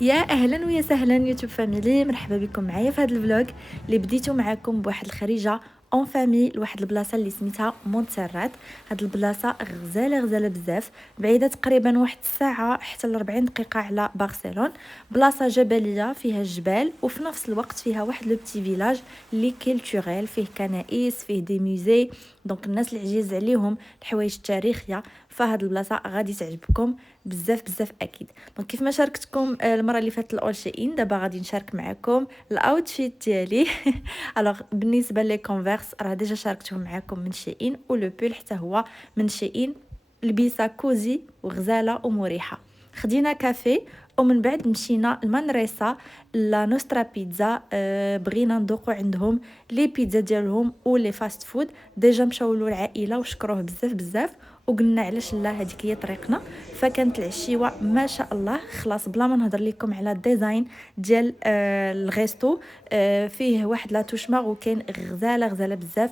يا اهلا ويا سهلا يوتيوب فاميلي، مرحبا بكم معايا في هذا الفلوق اللي بديتو معاكم بواحد الخريجه اون فامي لواحد البلاصه اللي سميتها مونتسرات. هاد البلاصه غزاله بزاف، بعيده تقريبا واحد الساعه حتى ل 40 دقيقه على برشلونه. بلاصه جبليه فيها الجبال وفي نفس الوقت فيها واحد لو بتي فيلاج اللي كولتوريل، فيه كنائس، فيه دي موزي. دونك الناس اللي عزيز عليهم الحوايج التاريخيه فهاد البلاصه غادي تعجبكم بزاف اكيد. دونك كيف ما شاركتكم المره اللي فاتت الاول شيئين، دابا غادي نشارك معكم الاوتفيت ديالي. الوغ بالنسبه لي كونفيرس راه ديجا شاركتهم معكم من شيئين، ولو بول حتى هو من شيئين. لبسه كوزي وغزاله ومريحه. خدينا كافي ومن بعد مشينا المنريسا لا نوسترا بيتزا. بغينا ندوقو عندهم لي بيتزا ديالهم ولي فاست فود. ديجا مشاو له العائله وشكروه بزاف وقلنا علاش لا، هذيك هي طريقنا. فكانت العشيوه ما شاء الله. خلاص بلا ما نهضر لكم على الديزاين ديال الغيستو، فيه واحد لا توش ماروكين غزاله بزاف.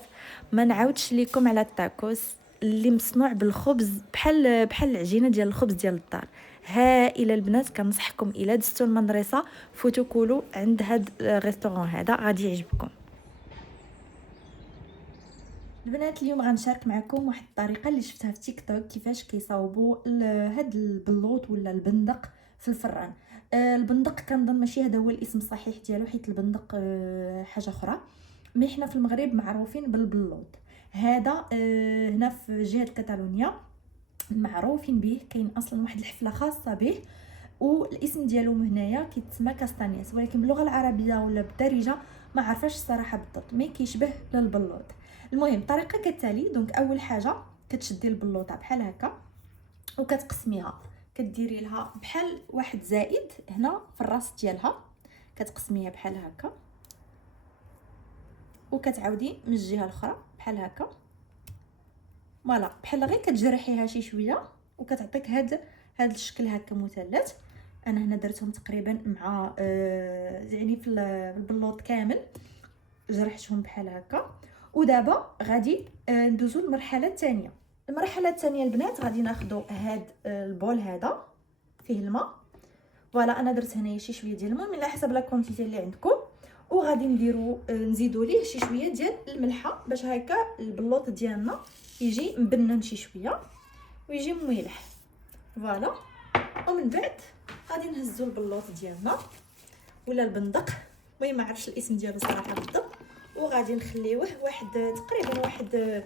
ما نعاودش لكم على التاكوس اللي مصنوع بالخبز بحال العجينه ديال الخبز ديال الدار. هائله البنات، كنصحكم الا دزتوا المدرسه فوتوا كولوا عند هاد الريستورون هذا، غادي يعجبكم. البنات اليوم غنشارك معكم واحد الطريقه اللي شفتها في تيك توك، كيفاش كيصاوبوا هاد البلوط ولا البندق في الفران. البندق كنظن ماشي هذا هو الاسم الصحيح ديالو، حيت البندق حاجه اخرى. مي حنا في المغرب معروفين بالبلوط هذا. هنا في جهه كاتالونيا معروفين به، كاين اصلا واحد الحفله خاصه به، والاسم ديالو هنايا كيتسمى كاستانياس، ولكن باللغه العربيه ولا بالدارجه ما عرفاش الصراحه بالضبط، مي كيشبه للبلوط. المهم الطريقه كالتالي. دونك اول حاجه كتشدي البلوطه بحال هكا وكتقسميها، كديري لها بحال واحد زائد هنا في الراس ديالها، كتقسميها بحال هكا وكتعاودي من الجهه الاخرى بحال هكا. فوالا بحال غير كتجرحيها شي شويه وكتعطيك هاد الشكل هكا مثلث. انا هنا درتهم تقريبا مع يعني في البلوط كامل جرحتهم بحال هكا. ودابا غادي ندوزو للمرحله الثانيه. المرحله الثانيه البنات غادي ناخذوا هاد البول هذا فيه الماء. فوالا انا درت هنايا شي شويه ديال الماء على حسب لا كونتيتي اللي عندكم، وغادي نديرو نزيدوا ليه شي شويه ديال الملحه باش هكا البلوط ديالنا يجي مبنن شي شويه ويجي مميلح. فوالا ومن بعد غادي نهزو البلوط ديالنا ولا البندق، المهم ما عرفتش الاسم ديالو صراحه بالضبط، وغادي نخليوه واحد تقريبا واحد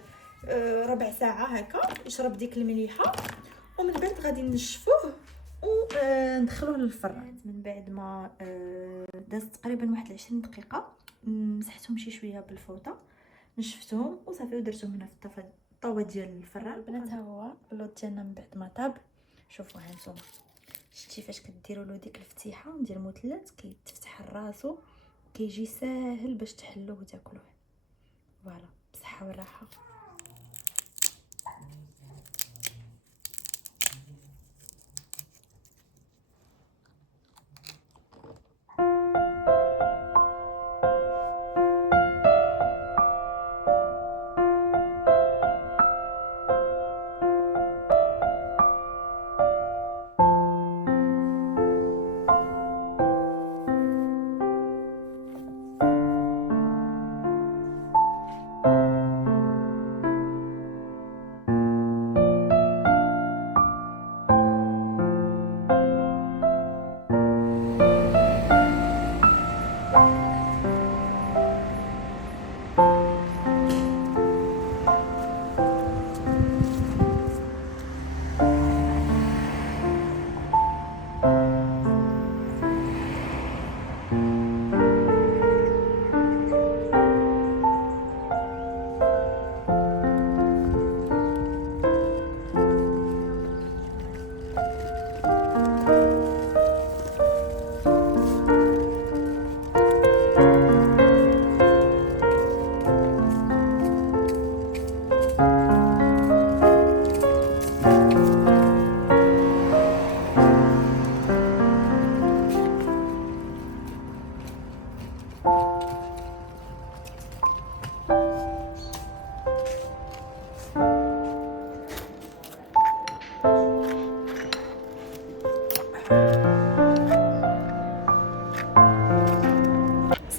ربع ساعه هكا يشرب ديك المليحه. ومن بعد غادي نشفوه وندخلوه للفران. من بعد ما داز تقريبا واحد 20 دقيقه مسحتهم شي شويه بالفوطه، نشفتهم وصافي ودرتهم هنا في الطاوه ديال الفران. البنات ها هو البلوط ديالنا من بعد ما طاب. شوفوا ها نتوما شتي فاش كديروا له ديك الفتيحه ديال المثلث كيتفتح راسو، كيجي ساهل باش تحلوه وتاكلوه. فوالا بصحه والراحه.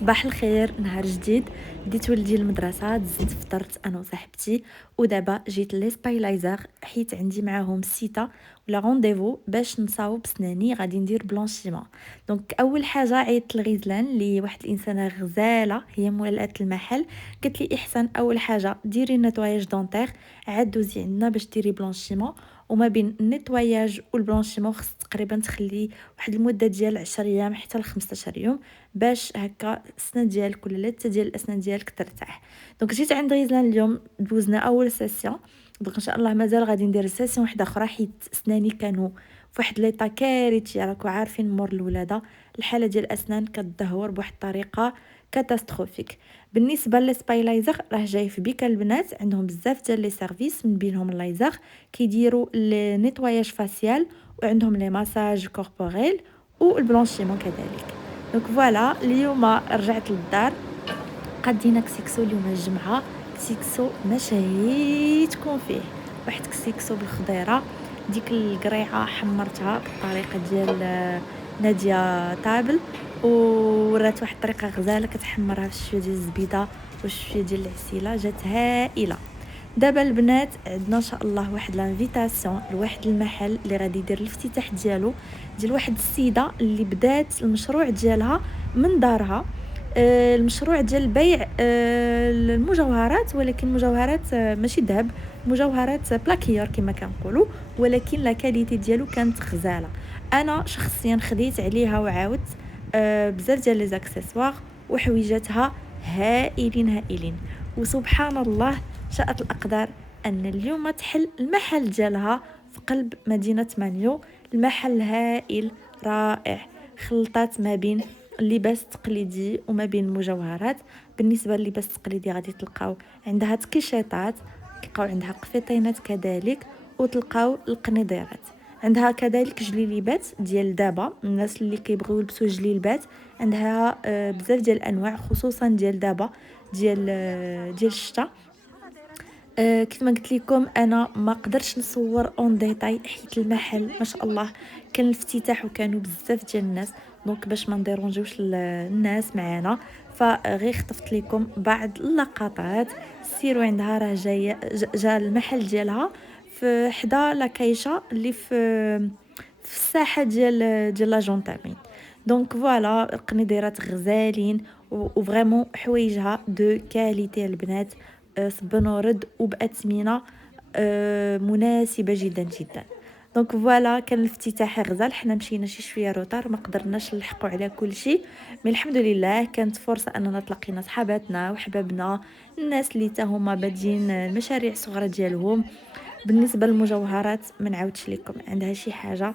صباح الخير، نهار جديد. ديت ولدي المدرسه، دزت فطرت انا وصاحبتي، ودابا جيت ليسبايلايزر حيت عندي معاهم سيتا ولا رونديفو باش نصاوب سناني. غادي ندير بلانشيمون. دونك اول حاجه عيطت لغيزلان اللي واحد الانسانه غزاله، هي مولات المحل. قالت لي احسن اول حاجه ديري نيتواياج دونتير، عاد دوزي عندنا باش ديري بلانشيمون. وما بين النيتواياج والبلانشيمون خص تقريبا تخلي واحد المده ديال 10 ايام حتى ل 15 يوم باش هكا السنان ديالك ولا لتا ديال الاسنان ديالك ترتاح. دونك جيت عند غيزلان اليوم، دوزنا اول سيسيون. دونك ان شاء الله مازال غادي ندير سيسيون واحده اخرى حيت سناني كانوا فواحد ليطا كارثي. راكو عارفين مور الولاده الحاله ديال الاسنان كتدهور بواحد الطريقه كاتاستروفيك. بالنسبه للسبايلايزر راه جاي في بيكا البنات، عندهم بزاف ديال لي سيرفيس من بينهم اللايزر، كيديروا النيتواياج فاسيال وعندهم لي ماساج كوربوريل والبلانشيمون كذلك. دونك فوالا اليوم رجعت للدار، قدينا كسيكسو اليوم الجمعه. كسيكسو ما شهيتكم فيه، واحد كسيكسو بالخضيره. ديك القريعه حمرتها بالطريقه ديال ناديه طابل، ورات واحد الطريقه غزاله كتحمرها في شويه ديال الزبيده وشويه ديال العسيله، جات هائله. دابا البنات عندنا ان شاء الله واحد لانفيتاسيون لواحد المحل اللي غادي يدير الافتتاح ديالو، ديال واحد السيده اللي بدات المشروع ديالها من دارها. المشروع ديال بيع المجوهرات، ولكن مجوهرات ماشي ذهب، مجوهرات بلاكيور كما كنقولوا، ولكن لا كاليتي ديالو كانت غزاله. انا شخصيا خديت عليها وعاودت بزاف ديال لي زاكسيسوار وحويجاتها هائلين هائلين. وسبحان الله شاءت الأقدار أن اليوم تحل المحل ديالها في قلب مدينة مانيو. المحل هائل رائع، خلطات ما بين اللباس التقليدي وما بين المجوهرات. بالنسبة للباس التقليدي غادي تلقاو عندها تكيشيطات، تلقاو عندها قفيطينات كذلك، وتلقاو القنيديرات. عندها كذلك جليليبات ديال دابا، الناس اللي كيبغيو يلبسوا جليلبات عندها بزاف ديال الانواع، خصوصا ديال دابا ديال الشتاء. كيف ما قلت لكم انا ما قدرتش نصور اون ديتاي حيت المحل ما شاء الله كان الافتتاح وكانوا بزاف ديال الناس، دونك باش ما نديرونجيوش الناس معانا فغير خطفت لكم بعض اللقطات. سيروا عندها، راه جا المحل ديالها في حدا لاكايشه اللي في الساحه ديال لا جونتامين. دونك فوالا القنيديرات غزالين وفريمون حوايجها دو كاليتي البنات، صبن ورد وباثمنه مناسبه جدا جدا. دونك فوالا كان الافتتاح غزال، حنا مشينا شي شويه روطار ما قدرناش نلحقوا على كل شيء، مي الحمد لله كانت فرصه اننا تلاقينا صحاباتنا وحبابنا، الناس اللي تا هما بادين المشاريع الصغرى ديالهم. بالنسبه للمجوهرات ما نعاودش لكم، عندها شي حاجه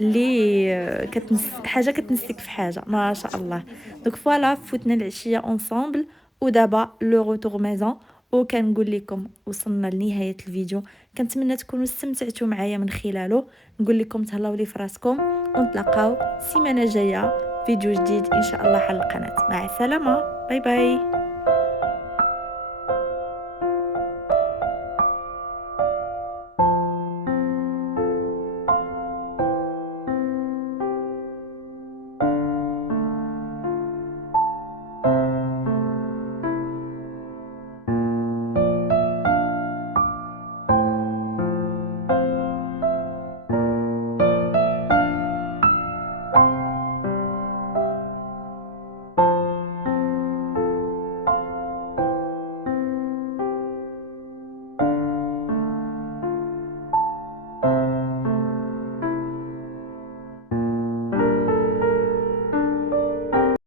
اللي حاجه كتنسيك في حاجه ما شاء الله. دونك فوالا فوتنا العشيه اونصامبل، ودابا لو روتور ميزون. وكنقول لكم وصلنا لنهايه الفيديو، كنتمنى تكونوا استمتعتوا معايا من خلاله. نقول لكم تهلاو لي فراسكم، ونتلاقاو السيمانه جايه فيديو جديد ان شاء الله على القناه. مع السلامه، باي باي.